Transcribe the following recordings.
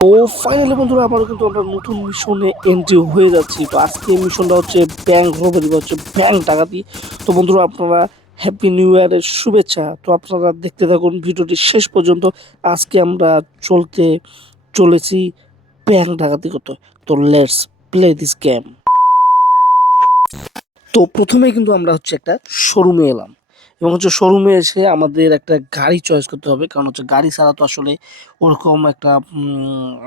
তো ফাইনালি বন্ধুরা আবারও কিন্তু আমরা নতুন মিশনে এন্ট্রি হয়ে যাচ্ছি। তো আজকে মিশনটা হচ্ছে ব্যাংক রোবারি বা হচ্ছে ব্যাংক ডাকাতি। তো বন্ধুরা আপনারা হ্যাপি নিউ ইয়ারের শুভেচ্ছা। তো আপনারা দেখতে থাকুন ভিডিওটি শেষ পর্যন্ত। আজকে আমরা চলতে চলেছি ব্যাংক ডাকাতি করতে। তো লেটস প্লে দিস গেম তো প্রথমে কিন্তু আমরা হচ্ছে একটা শোরুমে এলাম। এবং হচ্ছে শোরুমে এসে আমাদের একটা গাড়ি চয়েস করতে হবে। কারণ হচ্ছে গাড়ি ছাড়া তো আসলে ওরকম একটা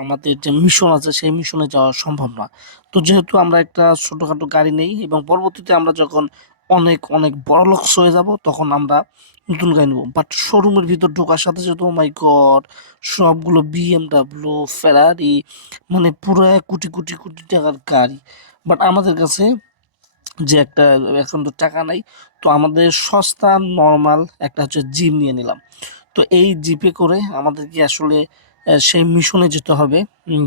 আমাদের যে মিশন আছে, সেই মিশনে যাওয়া সম্ভব না। তো যেহেতু আমরা একটা ছোটোখাটো গাড়ি নেই এবং পরবর্তীতে আমরা যখন অনেক অনেক বড় লক্ষ হয়ে যাব, তখন আমরা নতুন গাড়ি নেব। বাট শোরুমের ভিতর ঢোকার সাথে সাথে মাই গড সবগুলো বিএমডাব্লিউ ফেরারি মানে পুরো কোটি কোটি কোটি টাকার গাড়ি। বাট আমাদের কাছে যে একটা এখন তো টাকা নাই, তো আমাদের সস্তা নর্মাল একটা হচ্ছে জিপ নিয়ে নিলাম। তো এই জিপে করে আমাদেরকে আসলে সেই মিশনে যেতে হবে।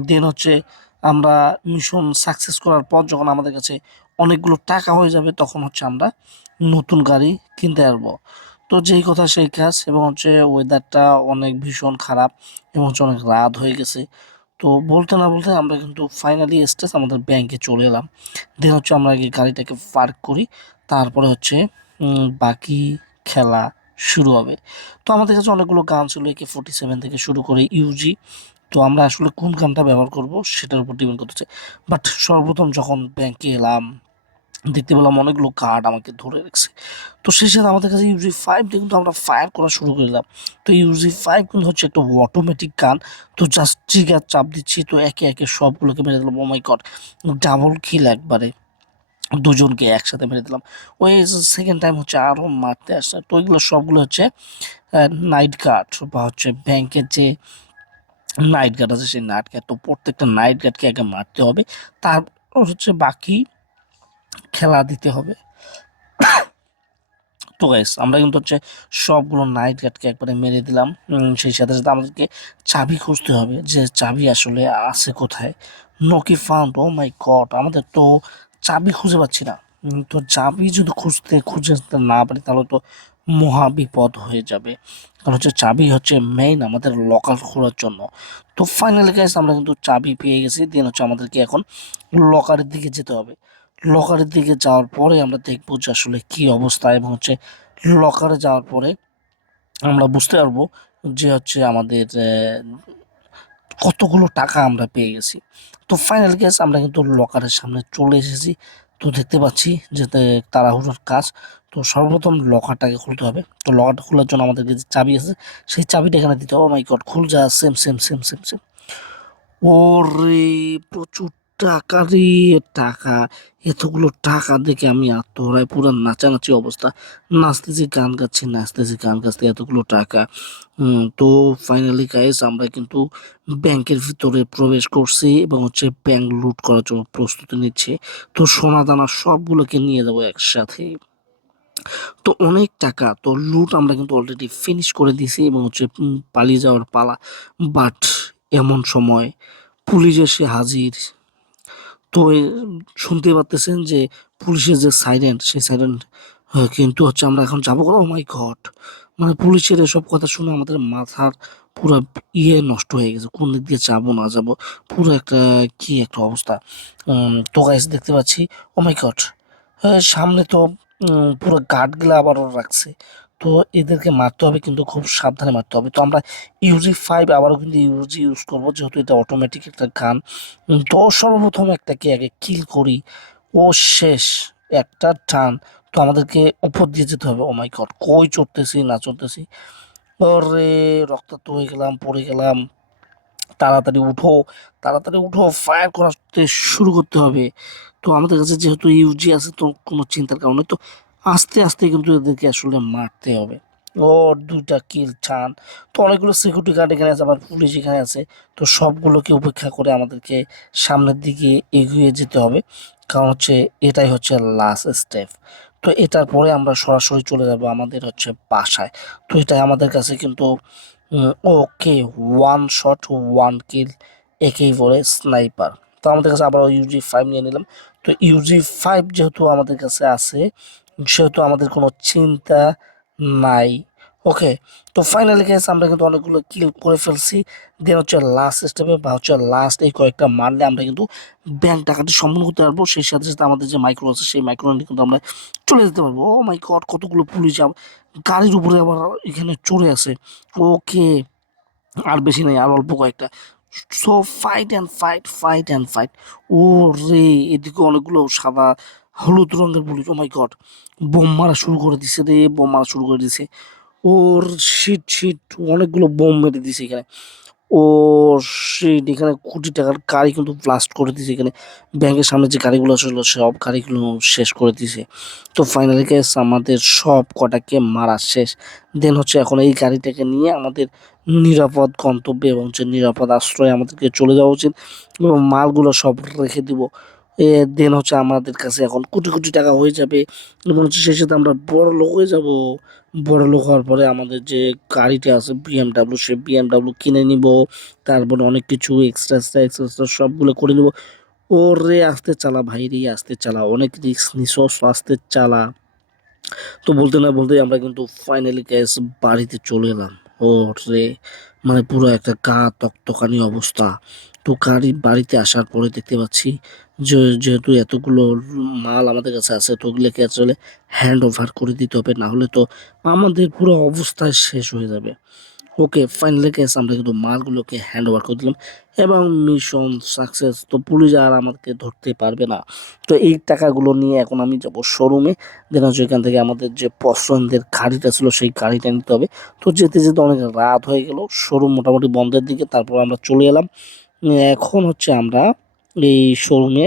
দেন হচ্ছে আমরা মিশন সাকসেস করার পর যখন আমাদের কাছে অনেকগুলো টাকা হয়ে যাবে, তখন হচ্ছে আমরা নতুন গাড়ি কিনতে পারব তো যেই কথা সেই কাজ, এবং হচ্ছে ওয়েদারটা অনেক ভীষণ খারাপ, এবং হচ্ছে অনেক রাত হয়ে গেছে। তো বলতে না বলতে আমরা কিন্তু ফাইনালি স্টেজ আমাদের ব্যাংকে চলে এলাম। দেন হচ্ছে আমরা আগে গাড়িটাকে পার্ক করি, তারপরে হচ্ছে বাকি খেলা শুরু হবে। তো আমাদের কাছে অনেকগুলো গান ছিল একে ফোর্টি সেভেন থেকে শুরু করে ইউজি তো আমরা আসলে কোন গানটা ব্যবহার করব, সেটার উপর ডিপেন্ড করতেছে। বাট সর্বপ্রথম যখন ব্যাংকে এলাম দেখতে পেলাম অনেকগুলো কার্ড আমাকে ধরে রেখেছে। তো সেই সাথে আমাদের কাছে ইউজি ফাইভ কিন্তু আমরা ফায়ার করা শুরু করলাম তো ইউজি ফাইভ কিন্তু হচ্ছে একটা অটোমেটিক গান তো জাস্ট ট্রিগার চাপ দিচ্ছি, তো একে একে সবগুলোকে মেরে দিলাম। ও মাই গড ডাবল কিল একবারে। দুজনকে একসাথে মেরে দিলাম। ওই সেকেন্ড টাইম হচ্ছে আরও মারতে আসছে। তো ওইগুলো সবগুলো হচ্ছে নাইট গার্ড বা হচ্ছে ব্যাংকের যে নাইট গার্ড আছে, সেই নাইট গার্ড তো প্রত্যেকটা নাইট গার্ডকে আগে মারতে হবে। তারপর হচ্ছে বাকি খেলা দিতে হবে। তো গাইস আমরা কিন্তু হচ্ছে সবগুলো নাইট গার্ডকে একবারে মেরে দিলাম। সেই সাথে সাথে আমাদেরকে চাবি খুঁজতে হবে যে চাবি আসলে আছে কোথায়। নকি ফাউন্ড ও মাই গড আমাদের তো চাবি খুঁজে পাচ্ছি না। তো চাবি যদি খুঁজতে, খুঁজে না পারি, তাহলে তো মহা বিপদ হয়ে যাবে। কারণ হচ্ছে চাবি হচ্ছে মেইন আমাদের লকার খোলার জন্য। তো ফাইনালি গাইস আমরা কিন্তু চাবি পেয়ে গেছি। দেন হচ্ছে আমাদেরকে এখন লকারের দিকে যেতে হবে। লকারের দিকে যাওয়ার পরে আমরা দেখব যে আসলে কি অবস্থা এবং হচ্ছে লকারে যাওয়ার পরে আমরা বুঝতে পারব যে হচ্ছে আমাদের কতগুলো টাকা আমরা পেয়ে গেছি। তো ফাইনাল গ্যাস আমরা কিন্তু লকারের সামনে চলে এসেছি। তো দেখতে পাচ্ছি যে তাড়াহুড়োর কাজ। তো সর্বপ্রথম লকারটাকে খুলতে হবে। তো লকারটা খোলার জন্য আমাদের যে চাবি আছে। সেই চাবিটা এখানে দিতে হবে। মাই গড খুল যা। Same same same same same ওরে, প্রচুর টাকা রে, টাকা। এতগুলো টাকা দেখে আমি আত্মহারায় পুরো নাচানাচি অবস্থা। নাচতেছি, গান গাচ্ছি, নাচতেছি, গান গাচ্ছি, এতগুলো টাকা। তো ফাইনালি গাইস আমরা কিন্তু ব্যাংকের ভিতরে প্রবেশ করছি এবং হচ্ছে ব্যাংক লুট করার জন্য প্রস্তুতি নিচ্ছে। তো সোনা দানা সবগুলোকে নিয়ে যাব একসাথে। তো অনেক টাকা। তো লুট আমরা কিন্তু অলরেডি ফিনিশ করে দিয়েছি এবং হচ্ছে পালিয়ে যাওয়ার পালা। বাট এমন সময় পুলিশ এসে হাজির। তো শুনতে পারতেছেন যে পুলিশের যে সাইরেন্ট সেই সাইরেন্ট কিন্তু হচ্ছে আমরা এখন যাব ও মাই ঘট মানে পুলিশের এসব কথা শুনে আমাদের মাথার পুরো ইয়ে নষ্ট হয়ে গেছে। কোন দিক দিয়ে যাব, না যাব? পুরো একটা কি একটা অবস্থা? তো গাইস দেখতে পাচ্ছি ও মাই গড সামনে তো পুরো গার্ডগুলো আবারও রাখছে। তো এদেরকে মারতে হবে কিন্তু খুব সাবধানে মারতে হবে। তো আমরা ইউজি ফাইভ আবারও কিন্তু ইউজি ইউজ করব, যেহেতু এটা অটোমেটিক একটা গান তো সর্বপ্রথম একটা একটাকে আগে কিল করি, ও শেষ, একটা টান। তো আমাদেরকে উপর দিয়ে যেতে হবে। ও মাই গড কই চড়তেছি, না চড়তেছি? ওরে, রক্তাক্ত হয়ে গেলাম, পড়ে গেলাম। তাড়াতাড়ি উঠো তাড়াতাড়ি উঠো ফায়ার করতে শুরু করতে হবে। তো আমাদের কাছে যেহেতু ইউজি আছে, তো কোনো চিন্তার কারণে তো আস্তে আস্তে কিন্তু এদেরকে আসলে মারতে হবে। ও দুইটা কিল টান তো অনেকগুলো সিকিউরিটি গার্ড এখানে আছে, আবার পুলিশ এখানে আছে। তো সবগুলোকে উপেক্ষা করে আমাদেরকে সামনের দিকে এগিয়ে যেতে হবে। কারণ হচ্ছে, এটাই হচ্ছে লাস্ট স্টেপ তো এটার পরে আমরা সরাসরি চলে যাব আমাদের হচ্ছে বাসায়। তো এটা আমাদের কাছে কিন্তু okay one shot one kill একেই বলে স্নাইপার তো আমাদের কাছে আবার ইউজি ফাইভ নিয়ে নিলাম। তো ইউজি ফাইভ যেহেতু আমাদের কাছে আছে সেহেতু আমাদের কোনো চিন্তা নাই। ওকে তো ফাইনালি গেছে আমরা কিন্তু অনেকগুলো কিল করে ফেলছি। দেন হচ্ছে লাস্ট স্টেপে বা হচ্ছে লাস্ট এই কয়েকটা মারলে আমরা কিন্তু ব্যাংক টাকাটি সম্পূর্ণ করতে পারব। সেই সাথে সাথে আমাদের যে মাইক্রো আছে, সেই মাইক্রো নিয়ে কিন্তু আমরা চলে যেতে পারব। ও মাই গড কতগুলো পুলিশ গাড়ির উপরে আবার এখানে চড়ে আছে। ওকে আর বেশি নেই, আর অল্প কয়েকটা। So fight and fight fight and fight ও রে এদিকে অনেকগুলো সাদা হলুদ রঙের police oh my God bomb মারা শুরু করে দিছে রে, বোম মারা শুরু করে দিছে। ওর শিট শিট অনেকগুলো বোম মেরে দিছে এখানে। ও শিট এখানে কোটি টাকার গাড়ি কিন্তু ব্লাস্ট করে দিছে এখানে। ব্যাংকের সামনে যে গাড়িগুলো ছিল সব গাড়িগুলো শেষ করে দিছে। তো ফাইনালি গ্যাস আমাদের সব কটাকে মারা শেষ। দেন হচ্ছে এখন এই গাড়িটাকে নিয়ে আমাদের নিরাপদ গন্তব্যে এবং যে নিরাপদ আশ্রয়ে আমাদেরকে চলে যাওয়া উচিত। এবং মালগুলো সব রেখে দিব। দেন হচ্ছে আমাদের কাছে এখন কোটি কোটি টাকা হয়ে যাবে এবং হচ্ছে সেই সাথে আমরা বড় লোক হয়ে যাব। বড় লোক হওয়ার পরে আমাদের যে গাড়িটা আছে বিএমডাব্লিউ সে বিএমডাব্লিউ কিনে নিব। তারপরে অনেক কিছু এক্সট্রা এক্সট্রা এক্সট্রা সবগুলো করে নিব। ওরে আস্তে চালা ভাই রে, আস্তে চালা। অনেক রিস্ক নিস আস্তে চালা। তো বলতে না বলতেই আমরা কিন্তু ফাইনালি গ্যাস বাড়িতে চলে এলাম। ও রে মানে পুরো একটা গা তক্তকানি অবস্থা। তো গাড়ি বাড়িতে আসার পরে দেখতে পাচ্ছি যে যেহেতু এতগুলো মাল আমাদের কাছে আছে, তো ওগুলোকে আসলে হ্যান্ড ওভার করে দিতে হবে না হলে তো আমাদের পুরো অবস্থায় শেষ হয়ে যাবে। ওকে ফাইনালি কেস আমরা কিন্তু মালগুলোকে হ্যান্ড ওভার করে দিলাম এবং মিশন সাকসেস তো পুলিশ আর আমাদেরকে ধরতে পারবে না। তো এই টাকাগুলো নিয়ে এখন আমি যাব শোরুমে দেন হচ্ছে এখান থেকে আমাদের যে পছন্দের গাড়িটা ছিল সেই গাড়িটা নিতে হবে। তো যেতে যেতে অনেক রাত হয়ে গেল শোরুম মোটামুটি বন্ধের দিকে, তারপর আমরা চলে এলাম। এখন হচ্ছে আমরা এই শোরুমে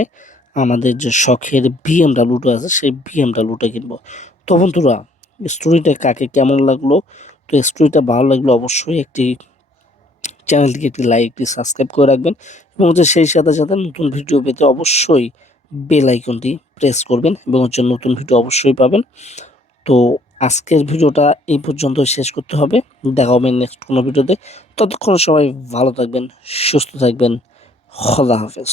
আমাদের যে শখের বিএমডাব্লিউটা আছে, সেই বিএমডাব্লিউটা কিনবো। তো বন্ধুরা স্টোরিটা কাকে কেমন লাগল? তো স্টোরিটা ভালো লাগলে অবশ্যই একটি চ্যানেলটিকে একটি লাইক একটি সাবস্ক্রাইব করে রাখবেন এবং হচ্ছে সেই সাথে সাথে নতুন ভিডিও পেতে অবশ্যই বেল আইকনটি প্রেস করবেন এবং হচ্ছে নতুন ভিডিও অবশ্যই পাবেন। তো আজকের ভিডিওটা এই পর্যন্ত শেষ করতে হবে। দেখা হবে নেক্সট কোনো ভিডিওতে। ততক্ষণ সবাই ভালো থাকবেন, সুস্থ থাকবেন। খোদা হাফেজ।